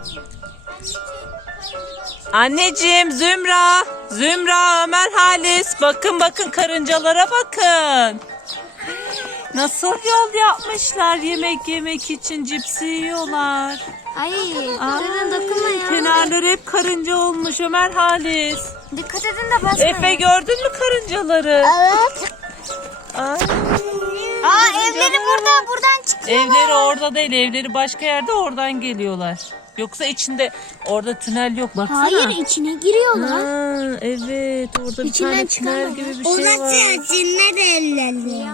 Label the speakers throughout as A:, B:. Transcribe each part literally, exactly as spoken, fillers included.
A: Anneciğim, Zümra, Zümra, Ömer, Halis, bakın bakın karıncalara bakın. Nasıl yol yapmışlar yemek yemek için, cipsi yiyorlar.
B: Hayır,
A: Aa,
B: durun dokunma ya.
A: kenarları hep karınca olmuş Ömer, Halis.
B: Dikkat edin de basmayın.
A: Efe, gördün mü karıncaları?
B: Evet.
A: Ay.
B: Aa, evleri burada, buradan çıkıyor.
A: Evleri orada değil, evleri başka yerde, oradan geliyorlar. Yoksa içinde, orada tünel yok baksana.
B: Hayır, içine giriyorlar.
A: Ha, evet, orada bir
B: İçinden
A: tane tünel
B: çıkarlar.
A: gibi bir şey var.
B: içinde de ellerle.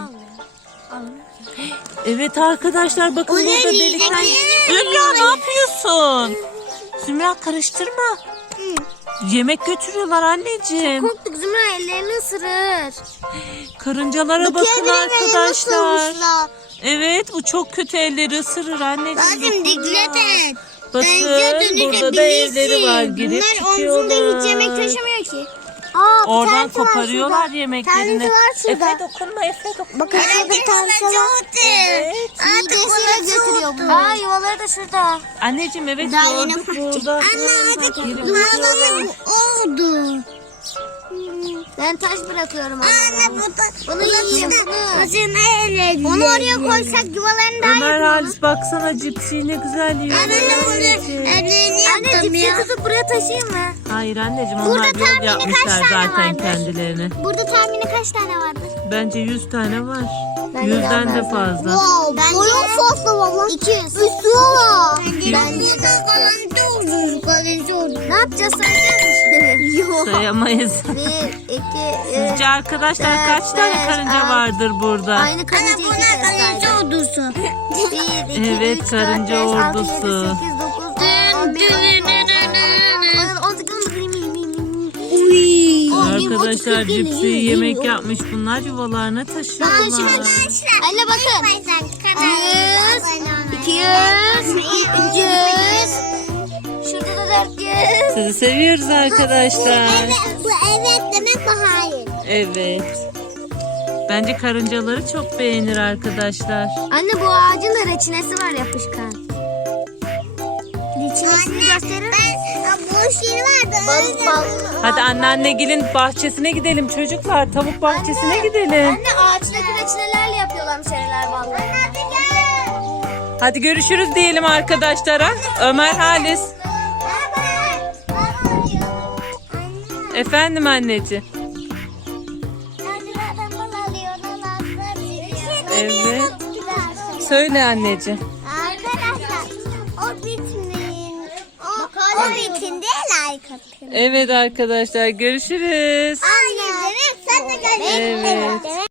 A: Evet arkadaşlar, bakın
B: O ne
A: burada
B: diyecek
A: delikler.
B: ya?
A: Zümra, ne yapıyorsun? Zümra, karıştırma. Yemek götürüyorlar anneciğim.
B: Korktuk, Zümra ellerini ısırır.
A: Karıncalara bakın arkadaşlar. Evet, bu çok kötü, elleri ısırır anneciğim.
B: Zaten dikkat et.
A: Bakın burada da evleri var, girip çıkıyorlar.
B: taşımıyor ki. Aa,
A: Oradan koparıyorlar yemeklerini.
B: Tanesi var şurada.
A: Efe, dokunma Efe, dokunma.
B: Bakın şurada bir tanesi var.
A: Evet.
B: Midesiyle götürüyor bunu. Aa, yuvaları da şurada.
A: Anneciğim, evet,
B: Daha yeni
A: gördük
B: fark
A: burada.
B: Anne artık
A: Girip
B: oldu. Ben taş bırakıyorum. Anne bu da. Bunu yiyeyim. Bunu. Onu oraya koysak yuvalarını daha
A: Ömer,
B: yakın.
A: Halis, baksana cipsi ne güzel yiyor.
B: Ellerini yaptım ya. Anne tutup buraya taşıyayım mı?
A: Hayır anneciğim,
B: Burada
A: onlar yol
B: tahmini kaç
A: yapmışlar
B: tane
A: zaten
B: vardır?
A: kendilerine.
B: Burada tahmini kaç tane vardır?
A: Bence yüz tane var.
B: Bence
A: Yüzden
B: daha
A: de
B: fazla.
A: fazla.
B: Wow, boyun fazla valla. iki yüz. Üstü var. Bence de kalınca uzun, kalınca uzun. Ne yapacağız, sayacağız mı şimdi? Yok.
A: Sayamayız.
B: Bir, iki, üç.
A: Sizce arkadaşlar kaç tane
B: beş,
A: karınca
B: altı.
A: vardır burada?
B: Aynı karınca iki kez saydı. ordusu. bir, iki,
A: Evet,
B: üç,
A: karınca
B: dört, beş, altı,
A: ordusu.
B: yedi, sekiz, dokuz, on, on bir, on iki, on üç, on dört, on beş.
A: Arkadaşlar cipsi yemek yapmış, bunlar yuvalarına taşıyorlar.
B: Anne bakın. yüz, iki yüz, üç yüz. Şurada da dört yüz.
A: Sizi seviyoruz arkadaşlar.
B: Bu evet demek bu hayır.
A: Evet. Bence karıncaları çok beğenir arkadaşlar.
B: Anne bu ağacın da reçinesi var yapışkan. Reçinesini gösterir misin? Boş yeri vardı. Bal, bal.
A: Hadi anneannegilin bahçesine gidelim çocuklar. Tavuk bahçesine gidelim.
B: Anne ağaçtaki reçinelerle yapıyorlarmış eriler vallahi. Anne hadi gel.
A: Hadi görüşürüz diyelim arkadaşlara. Ömer, Halis. Efendim anneciğim. Evet. Söyle anneciğim.
B: Arkadaşlar o bitmeyin. O, o bitin diye like atın.
A: Evet arkadaşlar, görüşürüz.
B: Anne, sen de gel.
A: Evet.